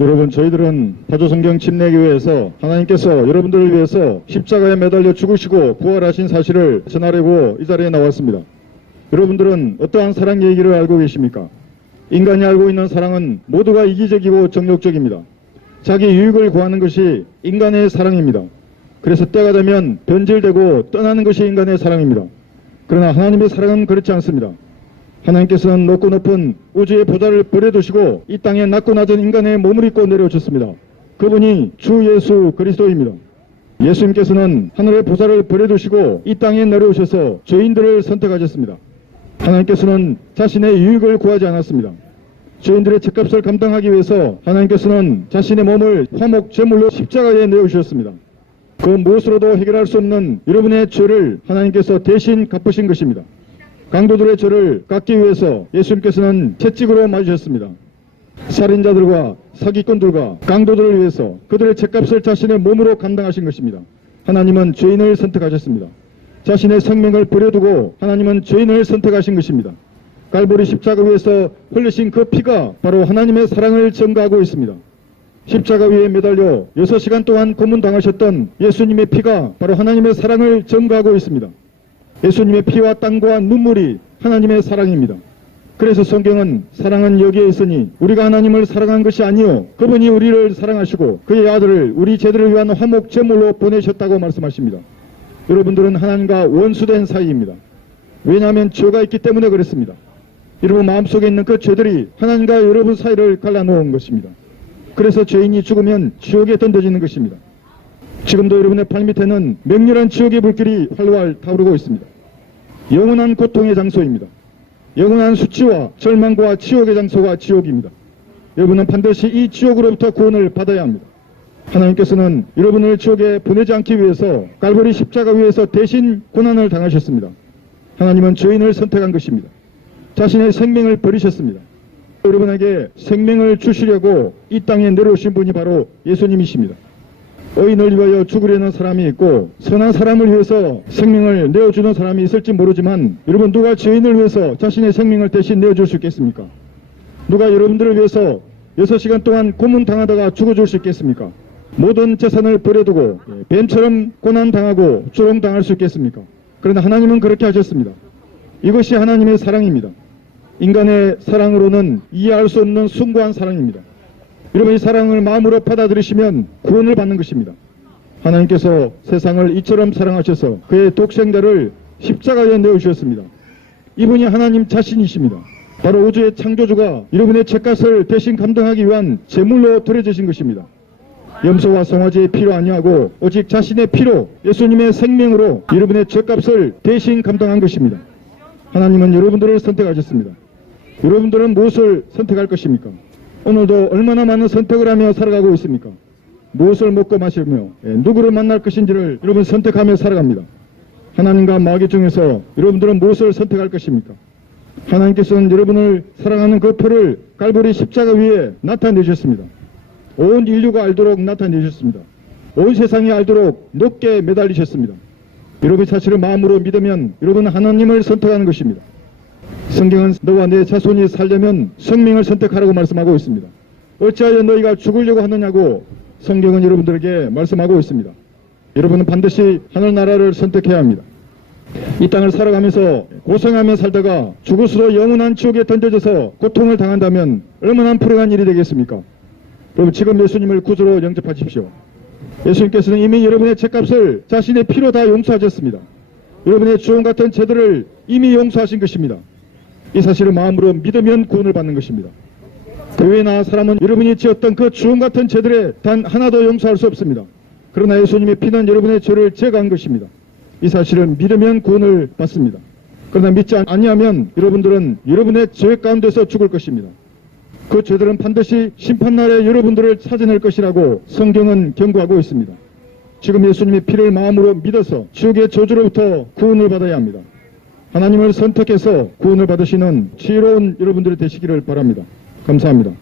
여러분, 저희들은 파주성경 침례교회에서 하나님께서 여러분들을 위해서 십자가에 매달려 죽으시고 부활하신 사실을 전하려고 이 자리에 나왔습니다. 여러분들은 어떠한 사랑 얘기를 알고 계십니까? 인간이 알고 있는 사랑은 모두가 이기적이고 정욕적입니다. 자기 유익을 구하는 것이 인간의 사랑입니다. 그래서 때가 되면 변질되고 떠나는 것이 인간의 사랑입니다. 그러나 하나님의 사랑은 그렇지 않습니다. 하나님께서는 높고 높은 우주의 보좌를 버려두시고 이 땅에 낮고 낮은 인간의 몸을 입고 내려오셨습니다. 그분이 주 예수 그리스도입니다. 예수님께서는 하늘의 보좌를 버려두시고 이 땅에 내려오셔서 죄인들을 선택하셨습니다. 하나님께서는 자신의 유익을 구하지 않았습니다. 죄인들의 죄값을 감당하기 위해서 하나님께서는 자신의 몸을 화목 제물로 십자가에 내어주셨습니다. 그 무엇으로도 해결할 수 없는 여러분의 죄를 하나님께서 대신 갚으신 것입니다. 강도들의 죄를 갚기 위해서 예수님께서는 채찍으로 맞으셨습니다. 살인자들과 사기꾼들과 강도들을 위해서 그들의 죄값을 자신의 몸으로 감당하신 것입니다. 하나님은 죄인을 선택하셨습니다. 자신의 생명을 버려두고 하나님은 죄인을 선택하신 것입니다. 갈보리 십자가 위에서 흘리신 그 피가 바로 하나님의 사랑을 증거하고 있습니다. 십자가 위에 매달려 6시간 동안 고문당하셨던 예수님의 피가 바로 하나님의 사랑을 증거하고 있습니다. 예수님의 피와 땀과 눈물이 하나님의 사랑입니다. 그래서 성경은 사랑은 여기에 있으니 우리가 하나님을 사랑한 것이 아니요 그분이 우리를 사랑하시고 그의 아들을 우리 죄들을 위한 화목 제물로 보내셨다고 말씀하십니다. 여러분들은 하나님과 원수된 사이입니다. 왜냐하면 죄가 있기 때문에 그렇습니다. 여러분 마음속에 있는 그 죄들이 하나님과 여러분 사이를 갈라놓은 것입니다. 그래서 죄인이 죽으면 지옥에 던져지는 것입니다. 지금도 여러분의 발밑에는 맹렬한 지옥의 불길이 활활 타오르고 있습니다. 영원한 고통의 장소입니다. 영원한 수치와 절망과 지옥의 장소가 지옥입니다. 여러분은 반드시 이 지옥으로부터 구원을 받아야 합니다. 하나님께서는 여러분을 지옥에 보내지 않기 위해서 갈보리 십자가 위에서 대신 고난을 당하셨습니다. 하나님은 죄인을 선택한 것입니다. 자신의 생명을 버리셨습니다. 여러분에게 생명을 주시려고 이 땅에 내려오신 분이 바로 예수님이십니다. 의인을 위하여 죽으려는 사람이 있고 선한 사람을 위해서 생명을 내어주는 사람이 있을지 모르지만 여러분 누가 죄인을 위해서 자신의 생명을 대신 내어줄 수 있겠습니까? 누가 여러분들을 위해서 6시간 동안 고문당하다가 죽어줄 수 있겠습니까? 모든 재산을 버려두고 뱀처럼 고난당하고 조롱당할 수 있겠습니까? 그러나 하나님은 그렇게 하셨습니다. 이것이 하나님의 사랑입니다. 인간의 사랑으로는 이해할 수 없는 숭고한 사랑입니다. 여러분 이 사랑을 마음으로 받아들이시면 구원을 받는 것입니다. 하나님께서 세상을 이처럼 사랑하셔서 그의 독생자를 십자가에 내어주셨습니다. 이분이 하나님 자신이십니다. 바로 우주의 창조주가 여러분의 죄값을 대신 감당하기 위한 제물로 드려주신 것입니다. 염소와 송아지의 피로 아니하고 오직 자신의 피로 예수님의 생명으로 여러분의 죄값을 대신 감당한 것입니다. 하나님은 여러분들을 선택하셨습니다. 여러분들은 무엇을 선택할 것입니까? 오늘도 얼마나 많은 선택을 하며 살아가고 있습니까? 무엇을 먹고 마시며 누구를 만날 것인지를 여러분 선택하며 살아갑니다. 하나님과 마귀 중에서 여러분들은 무엇을 선택할 것입니까? 하나님께서는 여러분을 사랑하는 그 표를 갈보리 십자가 위에 나타내셨습니다. 온 인류가 알도록 나타내셨습니다. 온 세상이 알도록 높게 매달리셨습니다. 여러분이 사실을 마음으로 믿으면 여러분은 하나님을 선택하는 것입니다. 성경은 너와 내 자손이 살려면 생명을 선택하라고 말씀하고 있습니다. 어찌하여 너희가 죽으려고 하느냐고 성경은 여러분들에게 말씀하고 있습니다. 여러분은 반드시 하늘나라를 선택해야 합니다. 이 땅을 살아가면서 고생하며 살다가 죽을 수도 영원한 지옥에 던져져서 고통을 당한다면 얼마나 불행한 일이 되겠습니까? 여러분 지금 예수님을 구주로 영접하십시오. 예수님께서는 이미 여러분의 죄값을 자신의 피로 다 용서하셨습니다. 여러분의 주홍 같은 죄들을 이미 용서하신 것입니다. 이 사실을 마음으로 믿으면 구원을 받는 것입니다. 교회나 사람은 여러분이 지었던 그 주홍 같은 죄들에 단 하나도 용서할 수 없습니다. 그러나 예수님의 피는 여러분의 죄를 제거한 것입니다. 이 사실을 믿으면 구원을 받습니다. 그러나 믿지 아니하면 여러분들은 여러분의 죄 가운데서 죽을 것입니다. 그 죄들은 반드시 심판날에 여러분들을 찾아낼 것이라고 성경은 경고하고 있습니다. 지금 예수님의 피를 마음으로 믿어서 지옥의 저주로부터 구원을 받아야 합니다. 하나님을 선택해서 구원을 받으시는 지혜로운 여러분들이 되시기를 바랍니다. 감사합니다.